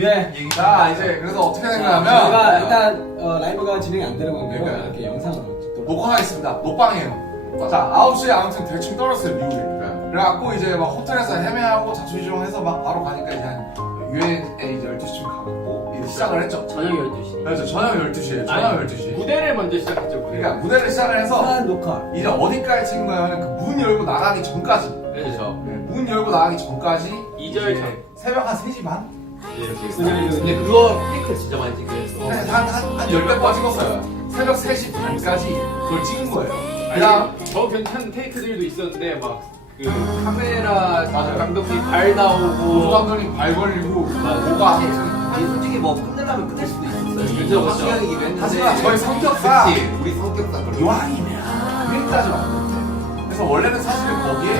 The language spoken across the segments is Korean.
예. 자 이제 그래서 어떻게 생각하면 저희가 일단 라이브가 진행이 안 되는 건데요. 그러니까요. 이렇게 영상으로 찍도록. 녹화하겠습니다. 녹방이에요. 자 9시에 아무튼 대충 떨었어요 미국에. 그래갖고 이제 막 호텔에서 헤매하고 자초지종해서 막 바로 가니까 이제 한 UN에 이제 12시쯤 가갖고 이제 시작을 했죠. 저녁 12시. 그래서 저녁 12시에 저녁 12시. 무대를 먼저 시작했죠. 그러니까 무대를 시작을 해서 한 녹화. 이제 어디까지 찍은 거냐면 그 문 열고 나가기 전까지. 그렇죠. 문 열고 나가기 전까지 2절 전. 새벽 한 3시 반? 근데 그거 테이크 진짜 많이 찍었어. 한 10번 찍었어요. 새벽 3시 반까지 그걸 찍은 거예요. 그냥 더 괜찮은 테이크들도 있었는데 막 그 카메라 감독님 발 나오고 보조 감독님 발 걸리고 뭐가 아무튼 아니 솔직히 뭐 끝내려면 끝낼 수도 있었어요. 그죠, 그죠. 확실하기도 했는데. 하지만 저희 성격상 우리 성격상 그런 요한이냐 그랬다지 말고 그래서 원래는 사실은 거기에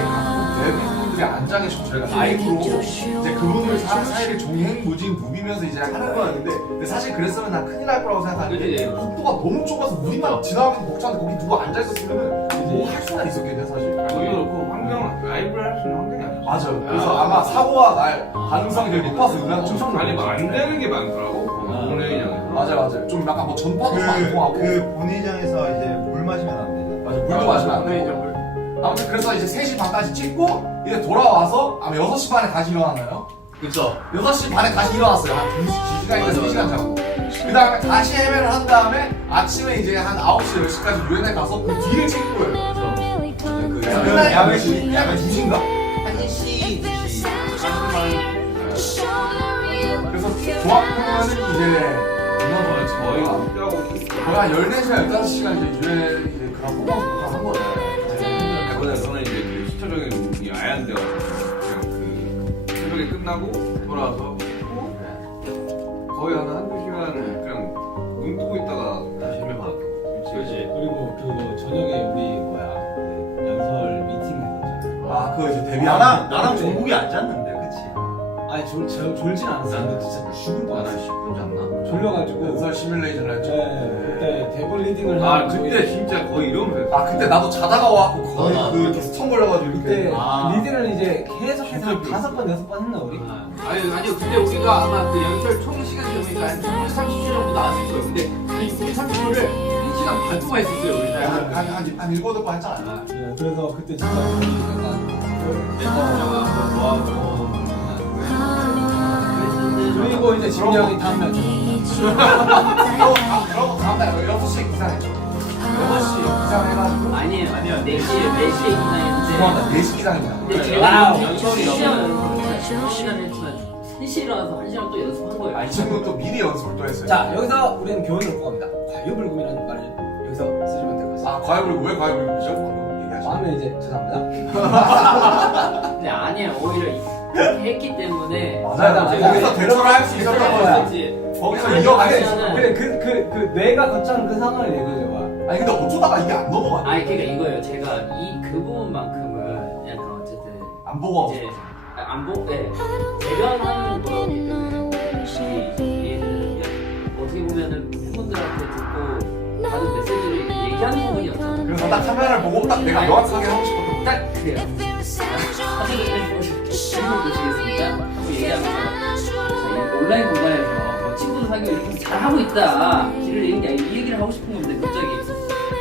외국분들이 앉아 계시고 저희가 라이브로 이제 그분들 사이를 종횡무진 누비면서 이제 하는 거였는데 근데 사실 그랬으면 난 큰일 날 거라고 생각하는데 그치. 복도가 너무 좁아서 우리만 지나가기도 벅찬데 거기 누가 앉아 있었으면 뭐 할 수가 있었겠네 사실. 그렇고 환경은 라이브를 할 수 있는 환경이 아니야. 맞아요. 그래서 아마 사고가 날 가능성이 되게 높아서 음악좀 아니 뭐 안 되는 게 많더라고. 본회의장에서. 맞아요. 좀 약간 뭐 전파도 안 통하고. 그 본회의장에서 이제 물 마시면 안 되잖아. 맞아. 물도 마시면 안 되고. 아무튼 그래서 이제 3시 반까지 찍고 이제 돌아와서 아마 6시 반에 다시 일어났나요? 그쵸. 6시 반에 다시 일어났어요. 한 2시간인가 3시간 자고. 그 다음에 다시 헤매를 한 다음에 아침에 이제 한 9시, 10시까지 유엔에 가서 그 뒤를 찍은 거예요. 그 야외 시 야외 2시인가? 1시, 2시. 그래서 조합하면은 이제 저희 그때하고 거의 한 14시간, 15시간 이제 유엔 이제 그런 호흡을 한 거예요. 저는 이제 그 시초적인 이 아얀데가지고 그냥 그 새벽에 끝나고 돌아와서 거의 한 한두 시간을 그냥 눈 뜨고 있다가 다시 헤매 받았고. 그렇지. 그리고 그 저녁에 우리 연설 미팅 했었잖아요. 아, 그거 이제 데뷔하나? 나랑 종국이 앉았는데, 그치? 아니 졸진 않았어요. 근데 진짜 죽을 것 나는 같았어요. 10분 잤나? 졸려가지고. 연설 시뮬레이션을 했죠. 네, 그때 대본 리딩을 아 하는 그때 진짜 거의 이러면서 아, 그때 나도 자다가 와갖고 거의 아, 그 이렇게 스턴 걸려가지고 그때 이렇게. 리딩을 이제 계속해서 한 5번, 6번 했나 우리? 아니요. 근데 우리가 아마 그 연설 총 시간이 보니까 한 30초 정도 나왔을 거예요. 근데 그 30초를 1시간 반 동안 했었어요. 우리 한 7, 8번 했잖아요. 네, 그래서 그때 진짜 우리 약간 좋아하고. 그리고 이제 진이 형이 다음날 그러고 다음날 6시에 기상했죠. 6시에 기상해가지고. 아니에요. 4시에 기나했는데. 죄송합니다. 4시 기상입니다. 근데 제가 연설이 너무 시간을 했지만 3시에 일어나서 1시간 또 연습한 거예요. 이 친구는 또 미리 연습을 또 했어요. 자 여기서 우리는 교훈을 얻고 갑니다. 과유불급이라는 말을 여기서 쓰시면 될 것 같습니다. 아, 과외불급 왜 과외불급이죠? 방금 얘기하신 마음에 이제 죄송합니다. 근데 아니에요. 오히려 했기 때문에. 맞아요. 거기서 대처를 할 수 있었던 거야. 거기서 이어갈 수 있었던 거야. 그래 그 뇌가 거쳐한 그 상황을 얘기해줘 봐. 아니 근데 어쩌다가 이게 안 넘어가. 아니 그러니까 이거예요. 제가 그 부분만큼은 약간 어쨌든 안 보고. 이제 안 보고 대변하는 거기 때문에 어떻게 보면은 팬분들한테 듣고 받은 메시지를 얘기하는 부분이었잖아요. 그래서 딱 카메라를 보고 딱 내가 명확하게 하고 싶었던 거. 딱 그래요. 사진을 보시겠습니까? 하고 얘기하면서 자, 이 온라인 공간에서 뭐 친구도 사귀고 이렇게 잘하고 있다. 길을 잃는 게 아니라 이 얘기를 하고 싶은 건데 갑자기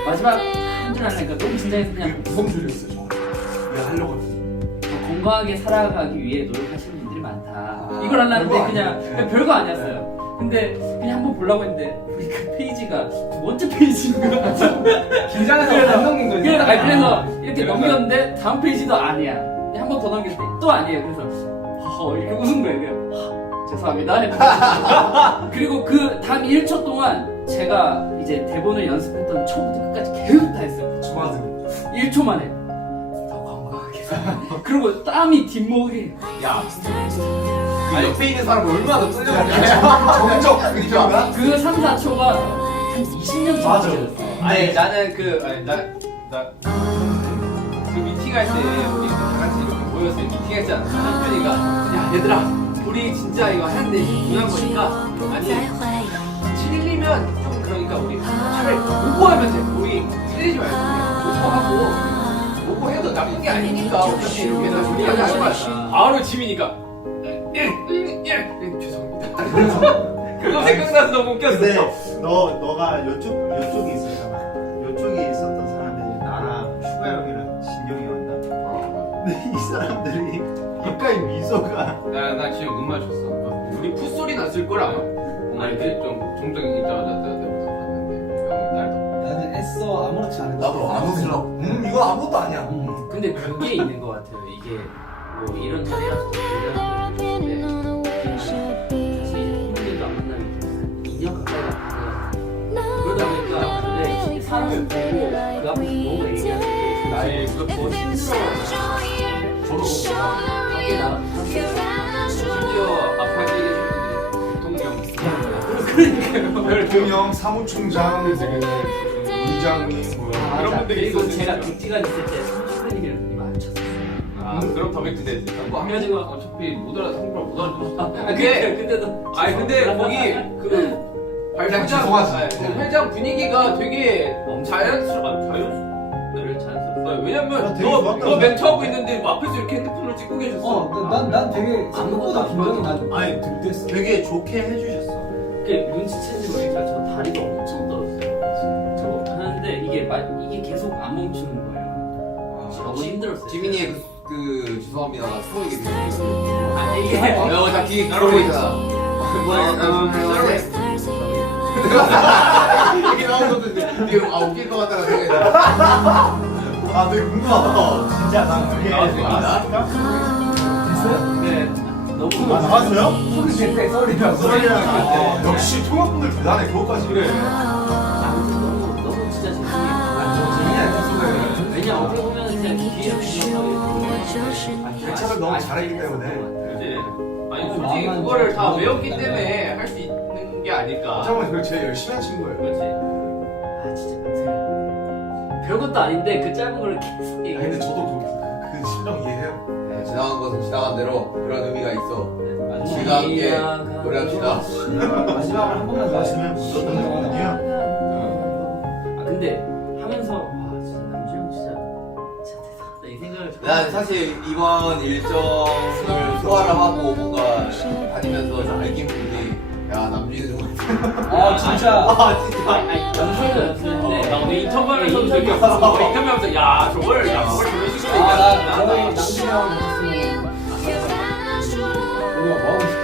마지막 한 줄 하려니까 너무 진지해서 그냥 무서운 줄이었어요. 저. 이거 하려고 했어요. 더 건강하게 살아가기 위해 노력하시는 분들이 많다. 아, 이걸 하려는데 별거 그냥 아니에요. 별거 아니었어요. 근데 그냥 한번 보려고 했는데 우리 그 페이지가 두 번째 페이지인 거야. 긴장해서 안 넘긴 거지. 그래서 이렇게 넘겼는데 다음 페이지도 아니야. 한 번 더 넘겼을 때 또 아니에요. 그래서 이렇게 웃은 거예요. 그냥 죄송합니다. 했는데. 그리고 그 다음 1초 동안 제가 이제 대본을 연습했던 처음부터 끝까지 계속 다 했어요. 중앙등. 1초 만에 더 건강하게 그리고 땀이 뒷목이 야. 그 옆에 있는 사람을 얼마나 더 떨려먹냐. 정적 느낌인가? 그 3, 4초가 한 20년 맞아. 전이었어요. 아니 나는 그 미팅할 때 우리 다 같이 이렇게 모여서 미팅했지 않아? 한편이가 야 얘들아 우리 진짜 이거 하는데 중요한 거니까 아니 틀리면 좀 그러니까 우리 차라리 보고하면 돼. 우리 틀리지 말고 보고하고 보고해도 나쁜 게 아니니까 어차피 이렇게 해서 우리가 하지 마. 바로 지민이가 죄송합니다. 그거 생각나서 너무 웃겼어. 근데 너가 요쪽에 있었잖아. 요쪽에 있었던 사람들이 나랑 슈가 형이랑 진경이 왔나? 근데 이 사람들이 입가에 미소가 나 지금 눈 맞췄어. 우리 풋소리 났을 걸 아마. 아니 좀 종종 있자마자 내가 봤는데 형이 딸. 나는 애써 아무렇지 않은 나도 안 웃으려고. 이거 아무것도 아니야. 근데 그게 있는 것 같아요. 이게 뭐 이런 자리라서 얘기하는 건데 사실 이제 부모님도 안 만나면 2년 가까이 갔거든. 그러다 보니까 근데 이 사람을 보고 그 앞에서 너무 얘기하는 게 나의 그거 더 힘들어. 저도 밖에 나가서 심지어 앞에 계신 분들이 대통령. 대통령, 사무총장, 의장님 뭐 그런 분들이 그리고 있었으니까. 제가 국지관 있을 때 선생님이랑 눈이 마주쳤어요. 아, 그럼 더 팩트되지. 뭐 하면 어차피 못 알아 한국말 못 알아들었어. 근데 그때도 아니 근데 거기 그 그냥 발표장 죄송하지. 그 회장 분위기가 되게 자연스러워. 왜냐면 되게 좋았다. 너 멘트하고 있는데 뭐 앞에서 이렇게 핸드폰을 찍고 계셨어. 난 되게 생각보다 긴장이 나좀 아니 덜됐어. 되게 좋게 해주셨어. 그 눈치챘는지 모르겠지만 저 다리가 엄청 떨었어요. 저거 하는데 이게 계속 안 멈추는 거예요. 너무 힘들었어요. 지민이의 그 죄송합니다. 소 얘기 들으면 아 이게 다 뒤에 그러고 있잖아. 이게 나오거든. 이게 웃길 것 같다가 생각이 아 되게 궁금하다. 진짜 난 그게 나왔습니다. 나왔을까? 네, 너무 아 나왔어요? 소리 썰이랑 썰이랑 역시 통역분들 대단해. 그것까지 그래. 너무 진짜 죄송해요. 왜냐 어떻게 보면 그냥 뒤에 대처를 너무 잘했기 때문에. 그치? 아니 솔직히 그거를 다 외웠기 때문에 할 수 있는 게 아닐까. 정말 그걸 제일 열심히 한 친구예요. 그렇지. 아 진짜 별것도 아닌데 그 짧은 걸 계속 아니, 얘기해. 근데 저도 그 심정 이해해요. 네, 지나간 것은 지나간 대로 그런 의미가 있어. 우리가 함께 노래합시다. 마지막으로 한 번만 더 마시면 묻었던 거 아니야? 아 근데 하면서 와 진짜 남주형 진짜 대단하다 이 생각을 난 사실 이번 일정을 소화를 하고 뭔가 다니면서 좀 느낀 부분이 야 남준이 좀 아 진짜 연습도 연습했는데 나 오늘 인터뷰하면서 느꼈어. 인터뷰하면서 야 저걸 저런 식으로 나 저희 얘기하는구나. 남준이랑 있었으면 우리가 뭐 하고 싶지?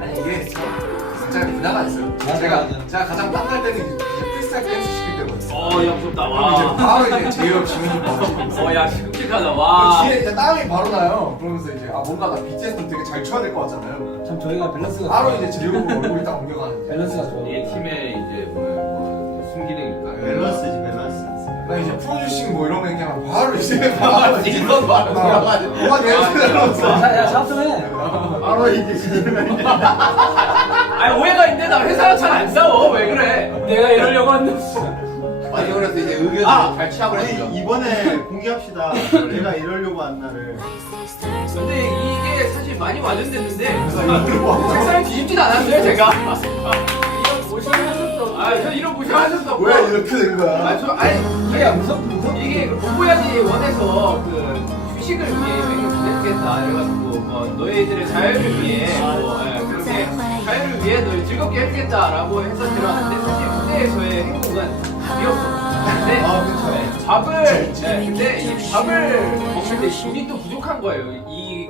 아니 이게 진짜 분야가 있어요. 맞아, 제가 맞아. 가장 땀날 때는 이제 프리스타일 댄스 시킬 때거든요. 야 무섭다. 그럼 이제 와. 바로 이제 제이홉 지민이 버리고 야 끔찍하다. 와. 뒤에 이제 땀이 바로 나요. 그러면서 이제 뭔가 나 BTS는 되게 잘 춰야 될 것 같잖아요. 참 저희가 밸런스가 바로 좋아요. 이제 제이홉 얼굴이 딱 옮겨가는. 밸런스가 좋아요. 이 팀의 이제 뭐 순기능일까? 밸런스지 밸런스. 나 이제 프로듀싱 뭐 이런 거 얘기하면 바로 이제 바로 이제 이건 바로 들어가지. 뭐가 내려서 야 샵 좀 해. 바로 이게 아니 오해가 있는데 나 회사랑 잘 안 싸워. 왜 그래? 내가 이러려고 했는데 아니 그래서 이제 의견을 잘 취합을 했죠. 아니 이번에 공개합시다. 내가 이러려고 한 날을. 근데 이게 사실 많이 와전됐는데 책상에 뒤집진 않았어요 제가. 이런 모션하셨어. 저 이런 모션하셨어. 뭐야 이렇게 된 거야? 이게 이게 공부해야지 원해서 그 휴식을 위해 여행을 보내주겠다 이래가지고 뭐 너희들의 자유를 위해 그렇게 자유를 위해 너희 즐겁게 해주겠다라고 해서 들어왔는데 사실 그때의 행복은 답이었어. 근데 근데 이 밥을 먹을 때 돈이 또 부족한 거예요. 이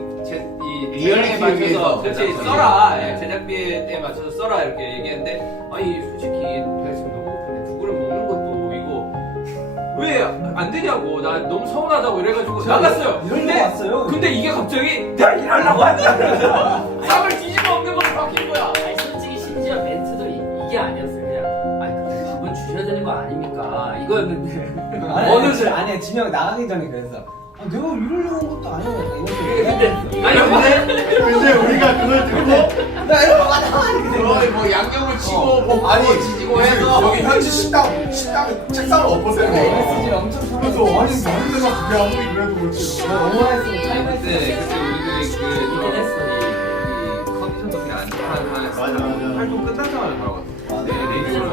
리얼에 맞춰서 위해서. 그렇지 써라 제작비에 맞춰서 써라 이렇게 얘기했는데 아니 솔직히 배가 지금 너무 고픈데 두 그릇 먹는 것도 이거 왜 안 되냐고 나 너무 서운하다고 이래가지고 나갔어요. 이러려고 왔어요. 근데 이게 갑자기 내가 일하려고 하냐 쌈을 뒤집어 먹는 걸로 바뀐 거야. 아니 솔직히 심지어 멘트도 이게 아니었어요. 그냥 아니 근데 밥은 주셔야 되는 거 아닙니까? 이거였는데 어느새 아니야 진영 나가기 전에 그랬어. 아, 내가 이러려고 온 것도 아니야. 근데 아니 근데 우리가 그걸 듣고 나 이러고 가자 이렇게 된 거야. 그거에 뭐 양념을 치고 볶고 아니 지지고 해서 여기 현지 식당 책상을 엎었어요. 메시지를 엄청 그래서 아니 다른 데가 그게 아무리 그래도 그렇지. 오버했으면 그때 타임했어. 우리들이 이긴 했어. 이 컨디션도 되게 안 좋은 상황에서 맞아. 활동 끝나자마자 바로 갔어. 근데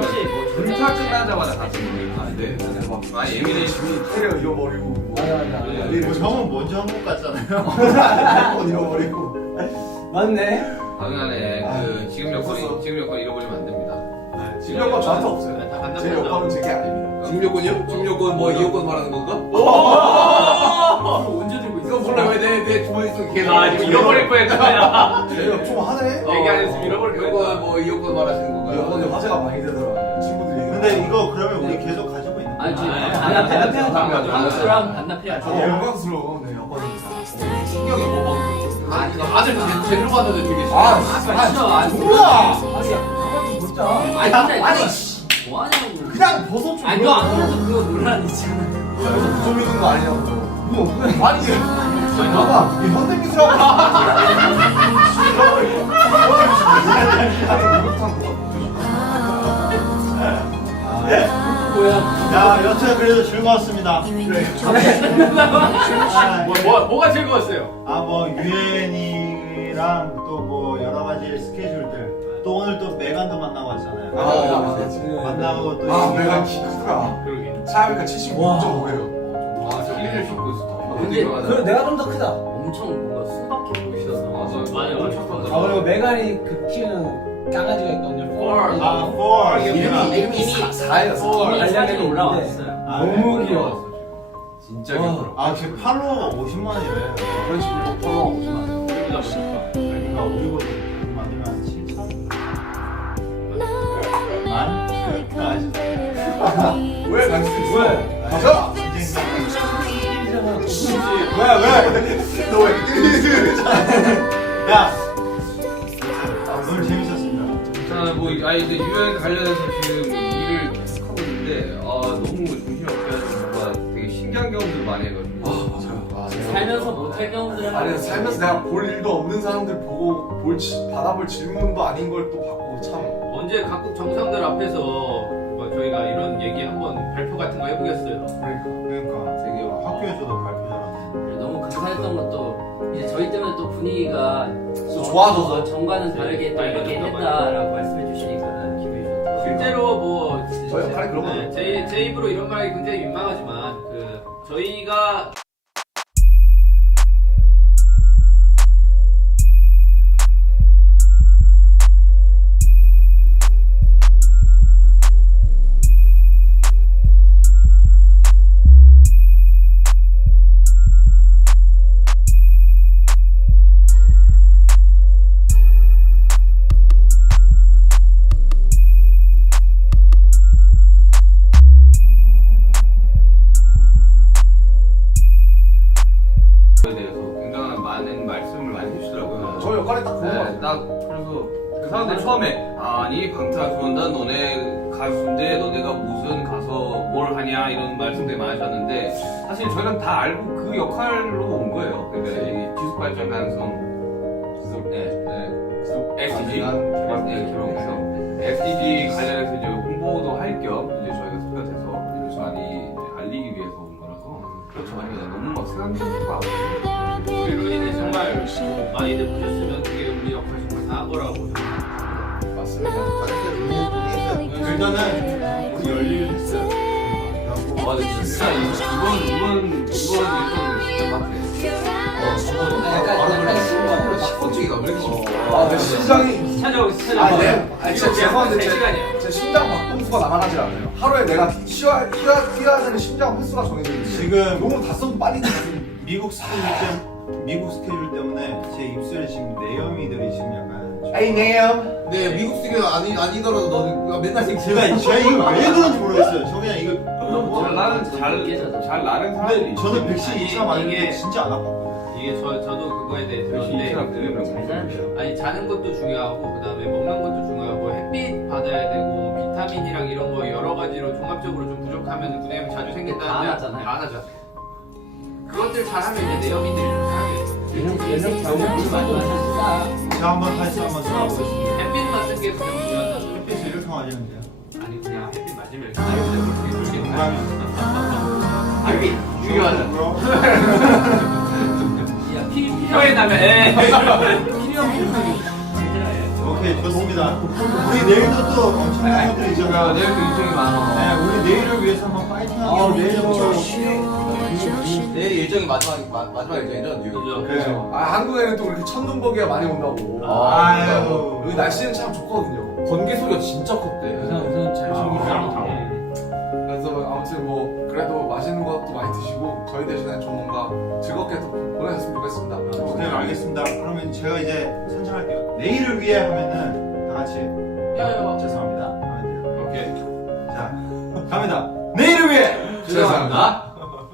사실 뭐 불타 끝나자마자 갔지 모르겠는데 많이 예민해. 지민이 캐리어 잃어버리고 맞아. 뭐 형은 먼저 한국 갔잖아요. 핸드폰 잃어버리고 맞네. 당연하네. 아, 그 지금 여권 잃어버리면 안 됩니다. 지금 여권 저한테 없어요. 다 간다. 제 여권은 제게 아닙니다. 지금 여권이요? 지금 여권 뭐 이 여권 말하는 건가? 이거 언제 들고 있어? 이거 몰라 왜내 주머니 속에 계속 아 지금 잃어버릴 뻔했다. 제가 좀 하네. 얘기 안 했으면 잃어버릴 여권 뻔했다. 뭐 이 여권 말하시는 건가요? 여권에 화제가 많이 되더라고요. 친구들이. 근데 이거 그러면 우리 계속 가지고 있는 거야? 아니 지금 반납해야죠. 방수랑 반납해야죠. 영광스러워 내 여권입니다. 신경이 뭐 아들 제대로 봤는데 되게 진짜 뭐야? 아니 뭐하냐고. 그냥 벗어 좀. 아니 너안 그래도 그거 논란 있잖아. 좀 있는 거 아니냐고. 뭐 아니 봐봐 이 현대미술하고 뭐야? 야, 여튼 그래도 즐거웠습니다. 그래. 뭐가 즐거웠어요? 뭐 유엔이랑 또 뭐 여러 가지 스케줄들. 또 오늘 또 메간도 만나고 왔잖아요. 만나고 또 내가 키 크더라. 그러게. 차이가 75.5예요. 아, 힐을 신고 있어. 근데 그 내가 좀 더 크다. 엄청 뭔가 수박해 보이셔서. 맞아요. 아 그리고 메간이 그 키우는 강아지가 있거든요. 포. 이름이 4예요. 발량에도 올라왔어요. 너무 귀여워. 진짜 귀엽더라. 걔 팔로워가 50만이래. 그런 식으로 follow 오시면 그러니까 우리보다 만들면 한 7천? 왜 간식 왜? 가자. 왜? 너왜 야! 오늘 재밌었습니다. 저는 뭐 아이들 유행 관련해서 지금 일을 하고 있는데 너무 정신이 없어가지고 뭔가 되게 신기한 경험들을 많이 해가지고. 살면서 못할 경우들은 아니 살면서 내가 볼 일도 없는 사람들 보고 받아볼 질문도 아닌 걸 또 받고 참. 언제 각국 정상들 앞에서 뭐 저희가 이런 얘기 한번 발표 같은 거 해보겠어요. 그러니까 되게 학교에서도 발표 잘하고. 너무 감사했던 것도 이제 저희 때문에 또 분위기가 또 좋아져서. 전과는 다르게 또 이렇게 했다라고 말씀해 주시니까 기분이 좋다. 실제로 뭐 저 역할이 그런 거죠. 제 입으로 이런 말이 굉장히 민망하지만 저희가 에 대해서 굉장한 많은 말씀을 많이 해주시더라고요. 저 역할이 딱 그런 거 같아요. 딱 그래서 그 사람들 처음에 아니 방탄소년단 너네 가수인데 너네가 무슨 가서 뭘 하냐 이런 말씀들이 많으셨는데 사실 저희는 다 알고 그 역할로 온 거예요. 그러니까 이 지속 발전 가능성 SDG 개발해서 SDG 관련해서 이제 홍보도 할 겸 이제 저희가 섭외돼서 이제 많이 이제 알리기 위해서 온 거라서 그렇죠. 너무 막 생각지도 않고 우리로 인해 정말 뭐 많이들 보셨으면 그게 우리 역할 정말 다한 거라고 생각합니다. 맞습니다. 일단은 우리 열일을 했어요. 와, 근데 진짜 이번 일정은 진짜 빡세. 약간 심정으로 식본증이가 왜 이렇게 심해? 내 심장이. 찾아오겠습니다. 진짜 죄송한데 시간이야. 제 심장 박동수가 나만하지 않아요. 하루에 내가 뛰어야 되는 심장 횟수가 정해져 있는데 지금 너무 다 써도 빨리 미국 스케줄 때문에 제 입술에 지금 내염이들이 지금 약간 에이 네요. 네, 미국 스튜디오 아니더라도 너는 맨날 제가 이거 왜 그런지 모르겠어요. 저 그냥 이거 잘 나는 근데 사람들이 저는 백신 2차 맞는데 이게- 진짜 안 아팠거든요. 이게 저도 그거에 대해 역시 이 들었는데 사람 들으면 잘 자는데요. 아니 자는 것도 중요하고 그다음에 먹는 것도 중요하고 햇빛 받아야 되고 비타민이랑 이런 거 여러 가지로 종합적으로 좀 부족하면 구내염이 자주 생긴다는데 다 나잖아요. 다 나잖아요. 그것들 잘하면 이제 내염이들이 사라져요. 병원이 많이 마셨다. 제가 한번 다시 한번 써보겠습니다. 햇빛 맞는 게 가장 중요하다. 햇빛을 이렇게 맞으면 돼요. 아니 그냥 햇빛 맞으면 이렇게 되게 돌게 그러면 여기 중요하다. 야, 피 혀에 나면 필요한 부분이 제일 오케이 네, 좋습니다. 우리 내일도 또 엄청난 것들이 있잖아요. 내일도 일정이 많아. 네, 우리 내일을 위해서 한번 파이팅하게. 내일 일정이 마지막 일정이죠? 뉴욕. 그래요. 아 한국에는 또 그렇게 천둥번개가 많이 온다고. 아유. 여기 날씨는 참 좋거든요. 번개 소리가 진짜 컸대. 우선 잘 챙기고. 그래서 아무튼 뭐 그래도 맛있는 것도 많이 드시고 저희 대신에 좀 뭔가 즐겁게 또 보내셨으면 좋겠습니다. 네, 알겠습니다. 그러면 제가 이제 선창할게요. 내일을 위해 하면은 다 같이. 야야. 죄송합니다. 하면 돼요. 오케이. 자, 갑니다. 내일을 위해! 죄송합니다.